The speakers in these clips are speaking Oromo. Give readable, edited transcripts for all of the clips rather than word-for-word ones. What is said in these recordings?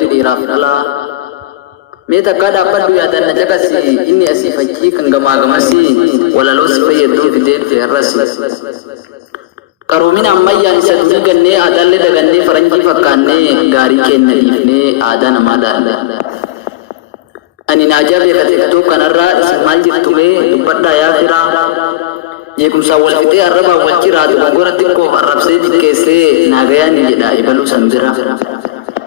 dubbii raafala meta kada padu ya dan jakasi ini asifaki kan gama-gamasi walalos fayyadu fidel fi arrasi karomina ammayya isa ganne adalle daganne faranji fakkanne gari kenna ifne adana madalla ani najabe katikatu kanarra ismal jirtume dubadda ya fira yekum sawal fite araba wajira dugora tikko arabse dikese nagayani jeda ibalu sambira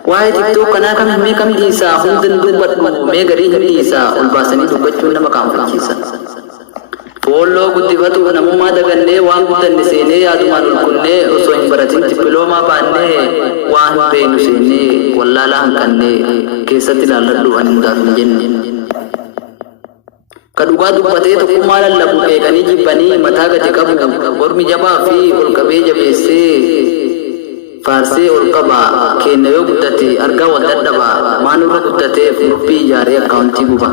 wae tiktok kana kam me kam disa hundan dubaddu me gari disa ulbasani dubaccu nama kam fakisa follow gudibatu namuma daganne waan gudanne sene yadumanul kunne oso imbaratin diploma banne waan beenu sene wallala hankanne kesati laladdu anindar jenne kaduga dubbate to kuma lallabu be kani jibbani mata gati kabu gormi jaba fi ulkabe jabese farse ulqaba kennayo guddate arga wadadaba manura guddate furupi jare accounti guba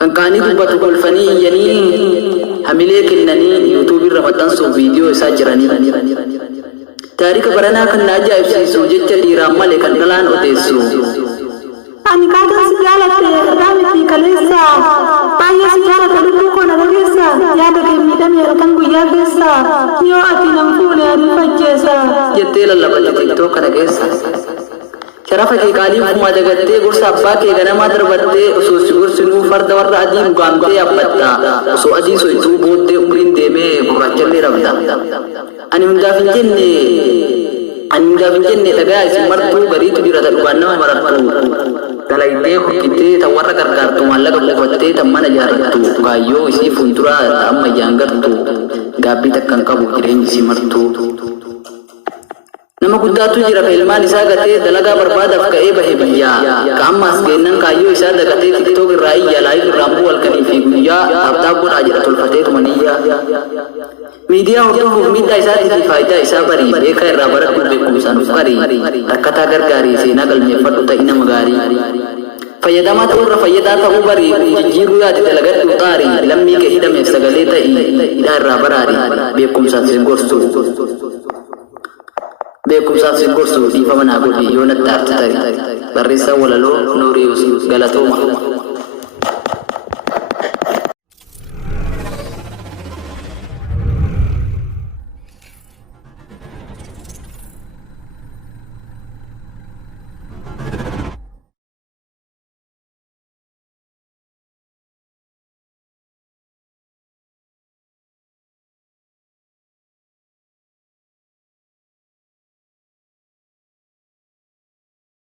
kan kani dubbatu golfani yani hamile kinnani youtube ramadan so video isa jirani tarika barana kan naja fc so jecca dira male kan dalan odesu ani kada sigala te rawi fi kalesa paya sigala kadu ko na gesa ya daga midam ya kan guya gesa yo ati namfune ari fajesa jetela labati tiktok kana gesa sharafa ke kali kuma dagatte gursa abba ke gana madar batte so sigur sinu farda warra adim gamte abatta so adi so itu bodde umrin deme burachalle rabda ani munda finjenne daga ismartu gari tu dirada dubanna maratu dalaite hukite tawarra gargartu mallaga bufatte tamana jaratu kayo isi funtura amma yangartu gabi takkan kabu kirenji simartu nama guddatu jira ka ilmaan isaa gatee dalagaa barbaadaaf ka'ee bahe biyyaa ka ammaas kennan kaayyoo isaa dagatee tiktook irraa iyya laayif irraambuu halkanii fi guyyaa abdaa godhaa jedha tolfatee tumaniyyaa miidiyaa hordofuuf miidhaa isaatiif faayidaa isaa barii beekaa irraa baradhu beekumsaan uf qarii rakkataa gargaarii seenaa galmeeffadhu ta'ii nama gaarii fayyadamaa ta'urra fayyadaa ta'uu barii jijjiiruu yaade dalagadhu xaarii lammii kee hidhameef sagalee ta'ii hidhaa irraa baraarii beekumsaan seen gorsu beekumsaaf si gorsu dhiifama naa godhi yoo natti aarti tari barreessaa walaloo Nuuriyyuus Galatooma.